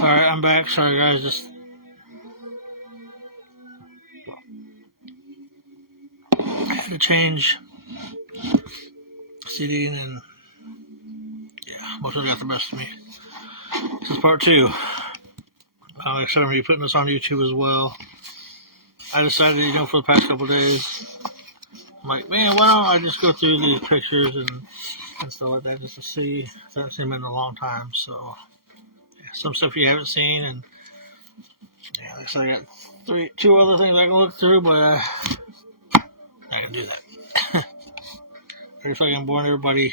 Alright, I'm back. Sorry, guys. Just had to change seating, and yeah, mostly got the best of me. This is part 2. Like I said, I'm going to be putting this on YouTube as well. I decided, for the past couple days, I'm like, man, why don't I just go through these pictures and stuff like that just to see. I haven't seen them in a long time, so yeah, some stuff you haven't seen, and yeah, like I said, I got 2 other things I can look through, but I can do that. I guess I can warn everybody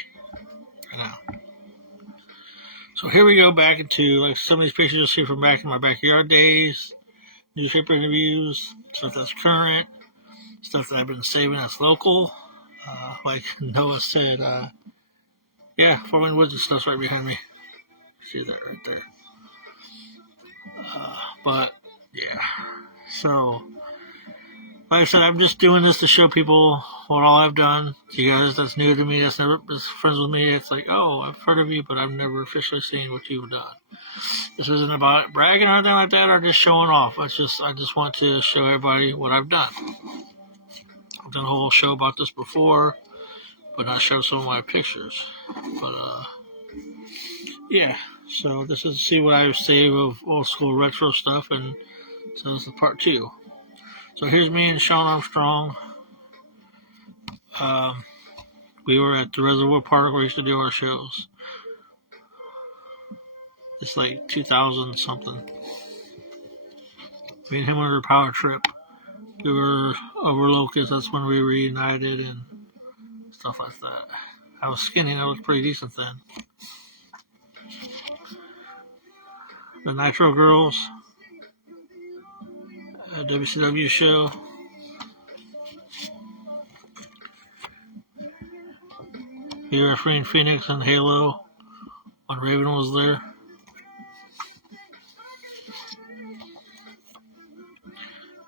right now. So here we go back into like some of these pictures you'll see from back in my backyard days, newspaper interviews, stuff that's current, stuff that I've been saving that's local. Like Noah said, yeah, Fort Wayne Woods and stuff's right behind me. See that right there. But yeah, so like I said, I'm just doing this to show people what all I've done. You guys that's new to me, that's never that's friends with me, it's like, oh, I've heard of you, but I've never officially seen what you've done. This isn't about bragging or anything like that, or just showing off. I just want to show everybody what I've done. I've done a whole show about this before, but not show some of my pictures. But yeah, so this is to see what I've saved of old school retro stuff, and so this is part 2. So here's me and Sean Armstrong. We were at the Reservoir Park where we used to do our shows. It's like 2000 something. Me and him were on a power trip. We were over Locust. That's when we reunited and stuff like that. I was skinny and I was pretty decent then. The Nitro Girls, a WCW show. We were refereeing Phoenix and Halo when Raven was there.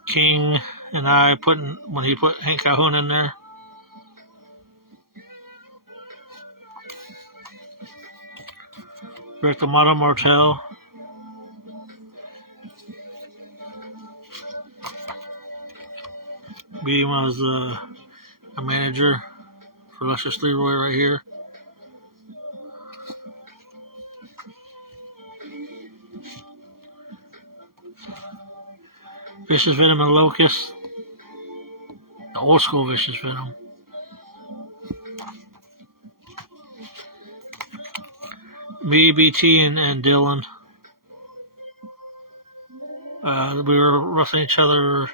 King and I when he put Hank Calhoun in there. Rick the Model Martel. Me was a manager for Luscious Leroy right here. Vicious Venom and Locust. The old school Vicious Venom. Me, BT, and Dylan. We were roughing each other.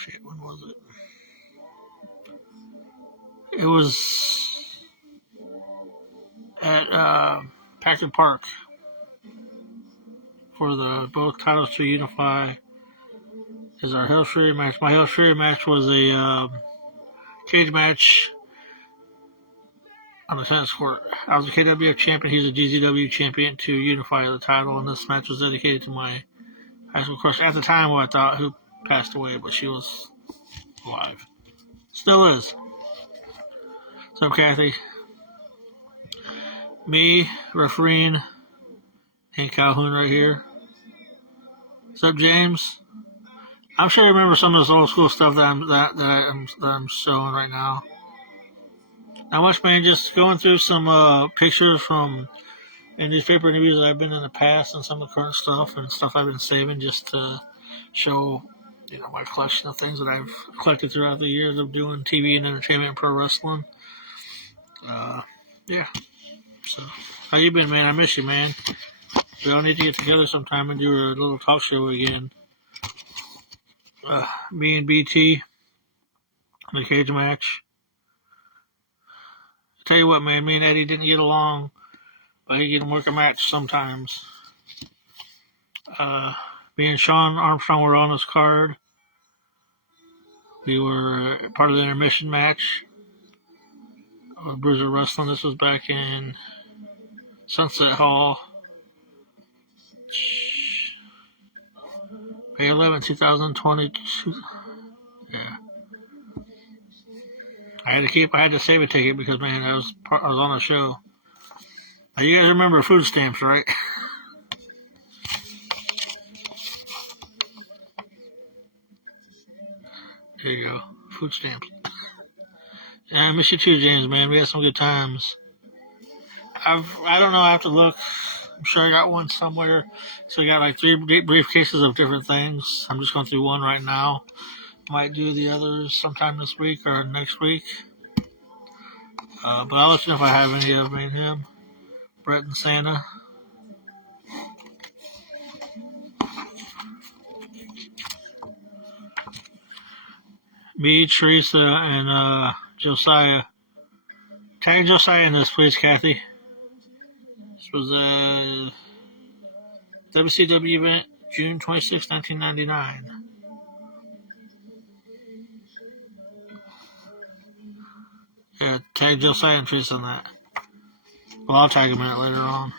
Shit, when was it? It was at Packard Park for the both titles to unify. Is our Hell's Fury match. My Hell's Fury match was a cage match on the tennis court. I was a KWF champion. He's a GZW champion to unify the title, and this match was dedicated to my high school crush at the time, who I thought who passed away, but she was alive. Still is. So Kathy, me refereeing Hank Calhoun right here. What's up, James? I'm sure you remember some of this old school stuff that I'm showing right now. Not much, man. Just going through some pictures from newspaper interviews that I've been in the past, and some of the current stuff and stuff I've been saving, just to show, my collection of things that I've collected throughout the years of doing TV and entertainment and pro wrestling. Yeah. So, how you been, man? I miss you, man. We all need to get together sometime and do a little talk show again. Me and BT in the cage match. Tell you what, man, me and Eddie didn't get along, but he can work a match sometimes. Me and Sean Armstrong were on this card. We were part of the intermission match with Bruiser Wrestling. This was back in Sunset Hall. May 11, 2022. Yeah. I had to save a ticket because, man, I was on the show. Now, you guys remember food stamps, right? There you go. Food stamps. Yeah, I miss you too, James, man. We had some good times. I don't know. I have to look. I'm sure I got one somewhere. So we got like 3 briefcases of different things. I'm just going through one right now. Might do the others sometime this week or next week. But I'll let you know if I have any of him. Brett and Santa. Me, Teresa, and Josiah. Tag Josiah in this, please, Kathy. This was a WCW event, June 26, 1999. Yeah, tag Josiah and Teresa on that. Well, I'll tag him in it later on.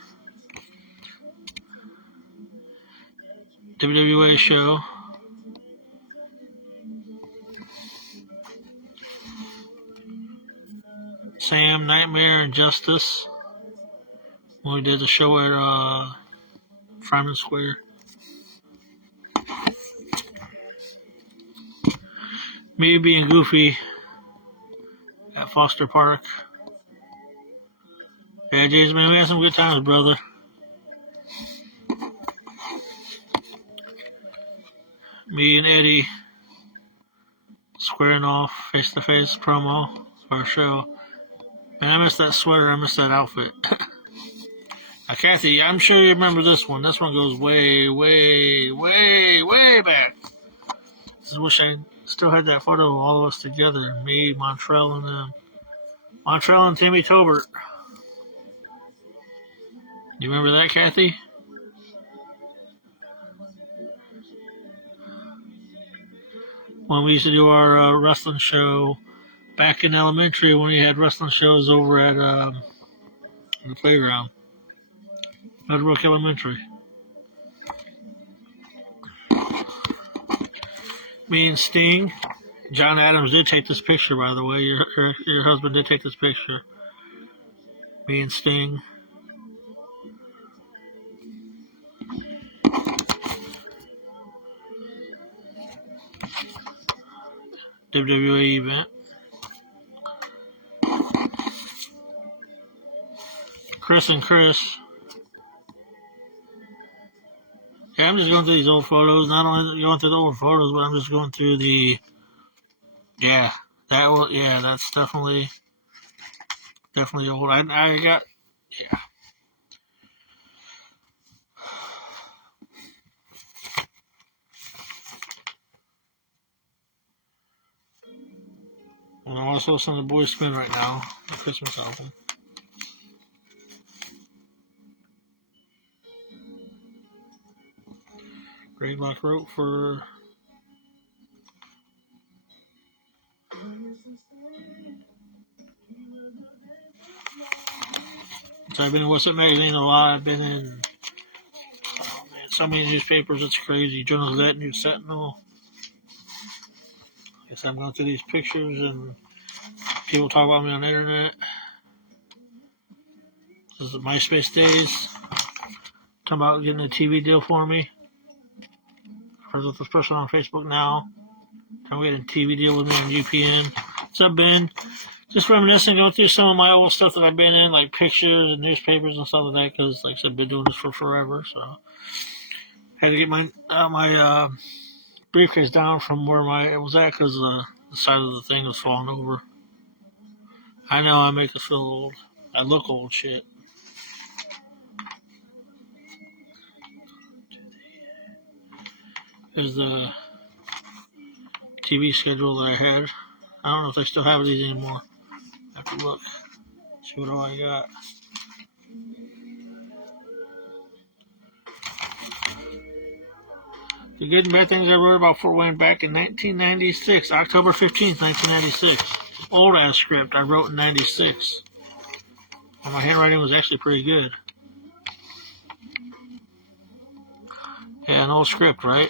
WWA show. Sam, Nightmare, and Justice. When we did the show at Freeman Square. Me being Goofy at Foster Park. Yeah, James, man, we had some good times, brother. Me and Eddie squaring off face-to-face promo for our show. Man, I miss that sweater. I miss that outfit. Now, Kathy, I'm sure you remember this one. This one goes way, way, way, way back. I wish I still had that photo of all of us together. Me, Montrell, and them. Montrell and Timmy Tobert. You remember that, Kathy? When we used to do our wrestling show back in elementary, when we had wrestling shows over at the playground. Meadowbrook Elementary. Me and Sting. John Adams did take this picture, by the way. Your husband did take this picture. Me and Sting. WWE event. Chris and Chris. Yeah, I'm just going through these old photos. Not only going through the old photos, but I'm just going through the. Yeah, that's definitely old. I got. Yeah. And I'm also listening to Boys Spin right now, the Christmas album. Greg Black wrote for. So I've been in What's Up Magazine a lot. I've been in so many newspapers, it's crazy. Journal Gazette, News Sentinel. I guess I'm going through these pictures and people talk about me on the internet. This is the MySpace days. Talking about getting a TV deal for me. Friends with this person on Facebook now. Trying to get a TV deal with me on UPN. What's up, Ben? Just reminiscing, going through some of my old stuff that I've been in, like pictures and newspapers and stuff like that, because, like I said, I've been doing this for forever, so. Had to get my briefcase down from where it was at, because the side of the thing was falling over. I know I make us feel old. I look old, shit. There's the TV schedule that I had. I don't know if they still have these anymore. I have to look. See what all I got. The good and bad things I wrote about Fort Wayne back in 1996, October 15th, 1996. Old ass script I wrote in 96. And my handwriting was actually pretty good. Yeah, an old script, right?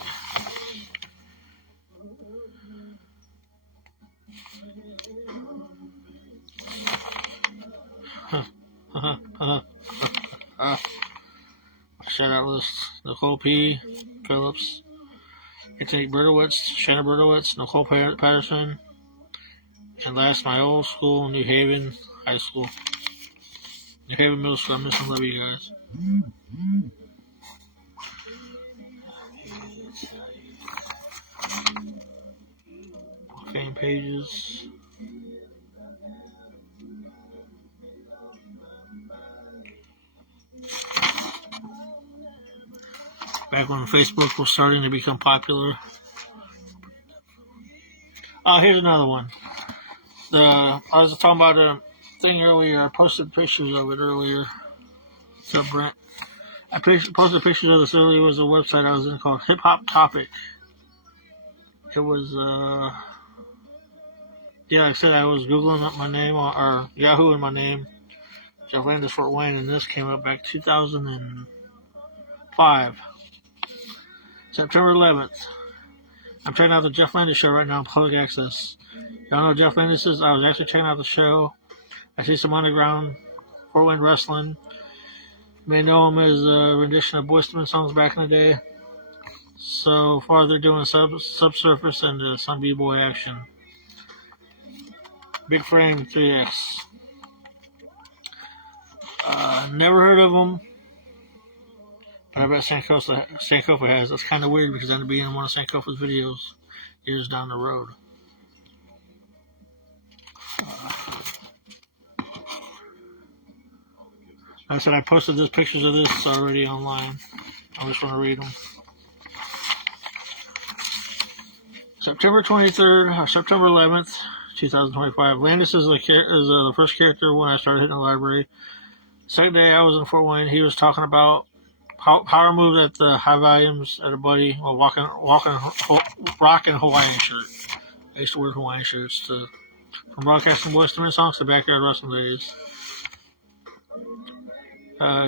Shout out list: Nicole P. Phillips, Anthony Bertowitz, Shanna Bertowitz, Nicole Patterson, and last, my old school, New Haven High School. New Haven Middle School. I miss and love you guys. Fan pages. Back when Facebook was starting to become popular. Oh, here's another one. I was talking about a thing earlier. I posted pictures of it earlier. What's up, Brent? I posted pictures of this earlier. It was a website I was in called Hip Hop Topic. It was, like I said, I was Googling up my name, or Yahoo in my name, Jeff Landis Fort Wayne, and this came up back 2005. September 11th. I'm checking out the Jeff Landis show right now on public access. Y'all know who Jeff Landis is? I was actually checking out the show. I see some underground Fort Wayne wrestling. You may know him as a rendition of Boyz II Men songs back in the day. So far, they're doing subsurface and some b-boy action. Big Frame 3X. Never heard of them, but I bet Sankofa has. That's kind of weird because I'm going to be in one of Sankofa's videos years down the road. Like I said, I posted these pictures of this already online. I just want to read them. September 23rd, or September 11th, 2025. Landis is the first character when I started hitting the library. Second day I was in Fort Wayne, he was talking about power moves at the high volumes at a buddy while rocking Hawaiian shirt. I used to wear Hawaiian shirts from broadcasting Boyz II Men songs to backyard wrestling days.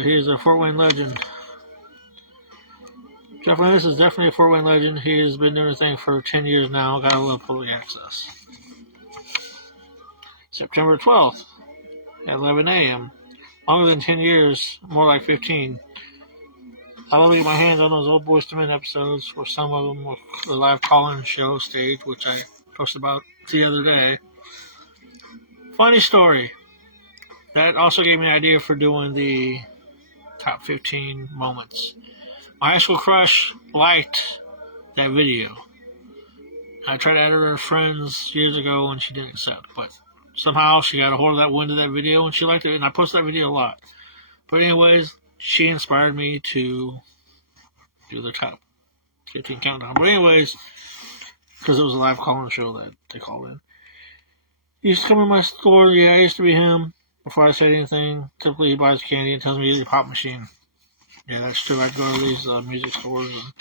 He's a Fort Wayne legend. Jeff Landis is definitely a Fort Wayne legend. He has been doing the thing for 10 years now. Gotta love public access. September 12th at 11 a.m. Longer than 10 years, more like 15. I love to get my hands on those old Boyz II Men episodes, where some of them were the live call-in show stage, which I posted about the other day. Funny story. That also gave me an idea for doing the top 15 moments. My high school crush liked that video. I tried to add her as friends years ago and she didn't accept, but somehow she got a hold of that wind of that video and she liked it, and I posted that video a lot. But anyways, she inspired me to do the top 15 countdown. But anyways, because it was a live call-in show that they called in. He used to come in my store. Yeah, I used to be him. Before I say anything, typically he buys candy and tells me to use a pop machine. Yeah, that's true. I'd go to these music stores and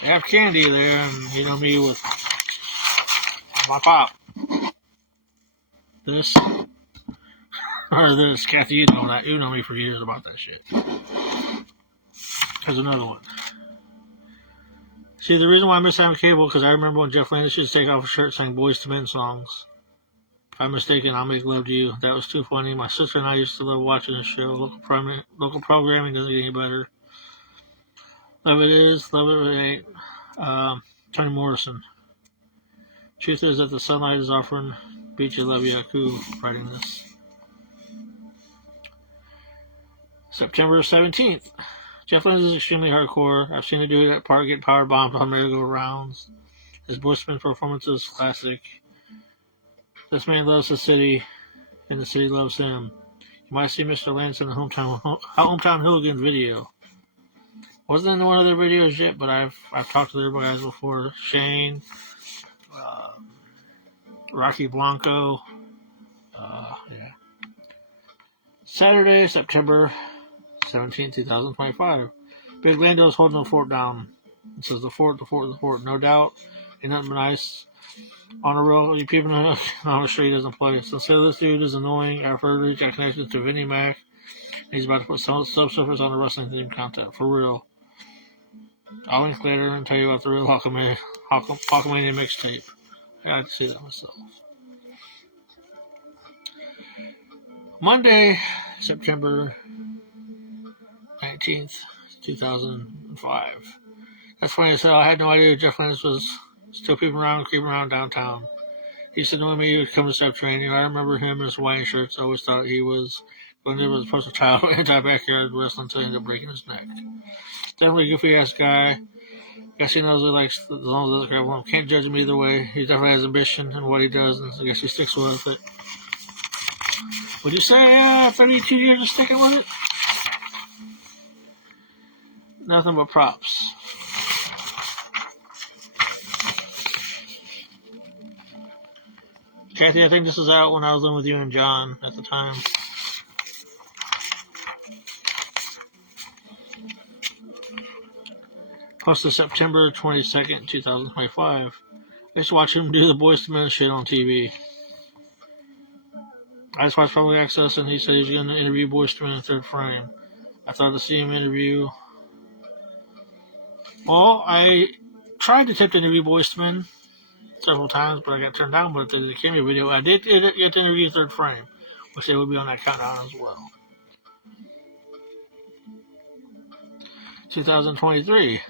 they have candy there, and you know me with my pop. This or this. Kathy, you know that. You know me for years about that shit. There's another one. See, the reason why I miss having cable, because I remember when Jeff Landis used to take off his shirt saying Boyz II Men songs. If I'm mistaken, I'll make love to you. That was too funny. My sister and I used to love watching this show. Local programming doesn't get any better. Love it is, love it ain't. Tony Morrison. Truth is that the sunlight is offering. Beach, I love you, Aku, writing this. September 17th. Jeff Landis is extremely hardcore. I've seen him do it at park, get power bombed on merry-go-rounds. His Boyz II Men performance is classic. This man loves the city, and the city loves him. You might see Mr. Landis in the Hometown Hooligans video. Wasn't in one of their videos yet, but I've talked to their guys before. Shane, Rocky Blanco, yeah. Saturday, September 17, 2025. Big Lando's holding the fort down. It says the fort. No doubt. Ain't nothing but nice. On the road, you people know on the street doesn't play. Since this dude is annoying, I've heard he's got connections to Vinnie Mac. He's about to put subsurface on the wrestling team content. For real. I'll link later and tell you about the real Hulkamania mixtape. I got to see that myself. Monday, September 19th, 2005. That's funny as hell. I had no idea Jeff Lenz was still creeping around downtown. He said to me he would come to step training. I remember him in his Hawaiian shirts. I always thought he was going to be a poster child anti-backyard wrestling until he ended up breaking his neck. Definitely a goofy ass guy. Guess he knows what he likes as long as it doesn't grab him. Can't judge him either way. He definitely has ambition in what he does, and I guess he sticks with it. Would you say 32 years of sticking with it? Nothing but props. Kathy, I think this was out when I was in with you and John at the time. Posted September 22nd, 2025. I used to watch him do the Boyz II Men shit on TV. I just watched Public Access, and he said he was going to interview Boyz II Men in Third Frame. I thought to see him interview. Well, I tried to attempt to interview Boyz II Men several times, but I got turned down. But the cameo video, I did get to interview Third Frame, which they would be on that countdown as well. 2023.